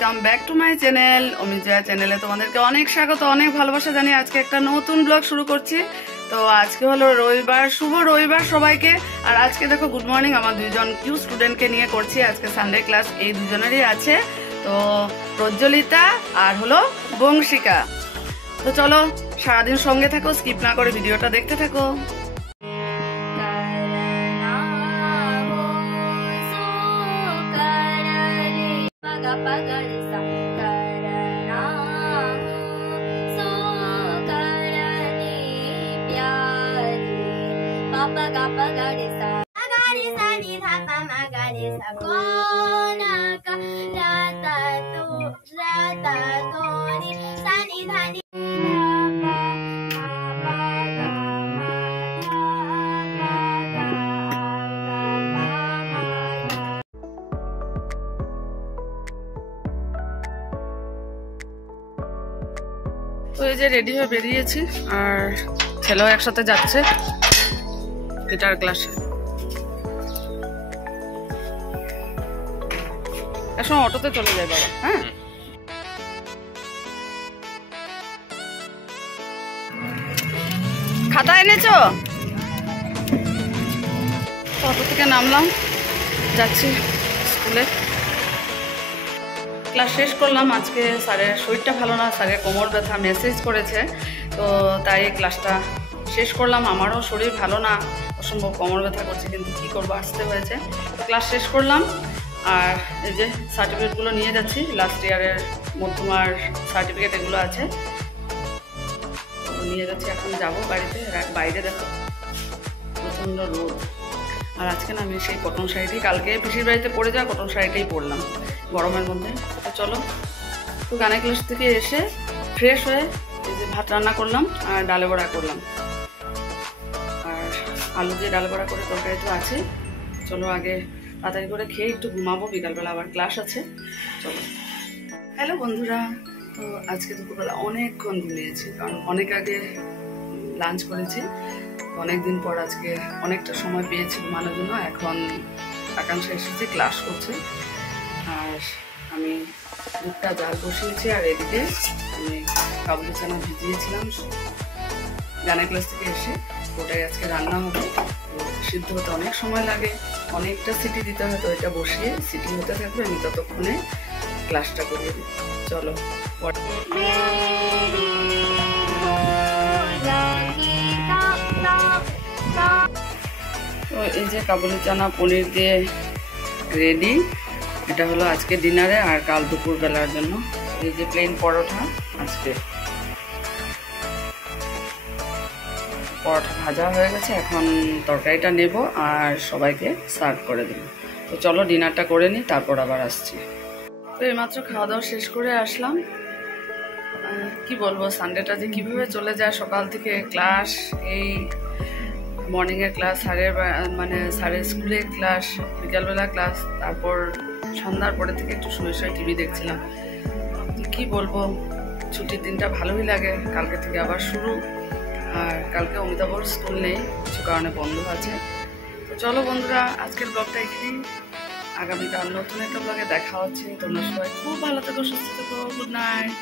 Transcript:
Welcome back to my channel অমিজয়া চ্যানেলে তোমাদেরকে অনেক স্বাগত, অনেক ভালোবাসা জানিয়ে আজকে একটা নতুন ব্লগ শুরু করছি। তো আজকে হলো রবিবার, শুভ রবিবার সবাইকে। আর আজকে দেখো গুড মর্নিং, আমার দুইজন কিউ স্টুডেন্টকে নিয়ে করছি আজকে সানডে ক্লাস। এই দুজনেরই আছে, তো প্রজ্জ্বলিতা আর হলো বংশিকা। তো চলো সারাদিন সঙ্গে থাকো, স্কিপ না করে ভিডিওটা দেখতে থাকো। তো এই যে রেডি হয়ে বেরিয়েছি, আর ছেলেও একসাথে যাচ্ছে গিটার ক্লাসে। এখন অটোতে চলে যায় বাবা। হ্যাঁ, খাতা এনেছো? অটো থেকে নামলাম, যাচ্ছি স্কুলে। ক্লাস শেষ করলাম। আজকে স্যারের শরীরটা ভালো না, স্যারের কোমর ব্যথা মেসেজ করেছে, তো তাই ক্লাসটা শেষ করলাম। আমারও শরীর ভালো না, অসম্ভব কোমর ব্যথা করছে, কিন্তু কী করবো, আসতে হয়েছে। ক্লাস শেষ করলাম, আর এই যে সার্টিফিকেটগুলো নিয়ে যাচ্ছি। লাস্ট ইয়ারের মধ্যমার সার্টিফিকেট এগুলো আছে, নিয়ে যাচ্ছি। এখন যাবো বাড়িতে। বাইরে দেখো প্রচণ্ড রোদ, আর আজকে না আমি সেই কটন শাড়িটাই, কালকে পিসির বাড়িতে পরে যাওয়া কটন শাড়িটাই পরলাম গরমের মধ্যে। তো চলো, তো গানের ক্লাস থেকে এসে ফ্রেশ হয়ে এই যে ভাত রান্না করলাম আর ডালে বড়া করলাম, আর আলু দিয়ে ডালে বড়া করে তরকারি তো আছে। চলো আগে তাড়াতাড়ি করে খেয়ে একটু ঘুমাবো, বিকালবেলা আবার ক্লাস আছে। চলো। হ্যালো বন্ধুরা, তো আজকে দুপুরবেলা অনেকক্ষণ ঘুমিয়েছি, কারণ অনেক আগে লাঞ্চ করেছি। অনেকদিন পর আজকে অনেকটা সময় পেয়েছি ঘুমানোর জন্য। এখন আকাঙ্ক্ষা এসেছে, ক্লাস করছে, আর আমি দুধটা জাল বসিয়েছি, আর এদিকে আমি কাবুলি চানা ভিজিয়েছিলাম গানের ক্লাস থেকে এসে, ওটাই আজকে রান্না হবে। তো সিদ্ধ হতে অনেক সময় লাগে, অনেকটা সিটি দিতে হয়, তো এটা বসিয়ে সিটি হতে থাকবে, আমি ততক্ষণে ক্লাসটা করিয়ে দিই। চলো। তো এই যে কাবুলি চানা পনির দিয়ে রেডি। এটা হলো আজকে ডিনারে, আর কাল দুপুর বেলার জন্য এই যে প্লেন পরোটা। আজকে পরোটা ভাজা হয়ে গেছে, এখন তরকারিটা নেব আর সবাইকে সার্ভ করে দেব। তো চলো ডিনারটা করে নিই, তারপর আবার আসছি। তো এইমাত্র খাওয়া দাওয়া শেষ করে আসলাম। কি বলবো, সানডেটা যে কীভাবে চলে যায়, সকাল থেকে ক্লাস, এই মর্নিংয়ের ক্লাস, স্যারের স্কুলে ক্লাস, বিকালবেলা ক্লাস, তারপর সন্ধ্যার পরে থেকে একটু শুয়ে শুয়ে টিভি দেখছিলাম। কি বলবো, ছুটির দিনটা ভালোই লাগে। কালকে থেকে আবার শুরু, আর কালকে অমিতাভর স্কুল নেই, কিছু কারণে বন্ধ আছে। তো চলো বন্ধুরা, আজকের ব্লগটা এখানেই। আগামীকাল নতুন একটা ব্লগে দেখা হচ্ছে। তোমরা সবাই খুব ভালো থেকো, সুস্থ থেকো। Good night.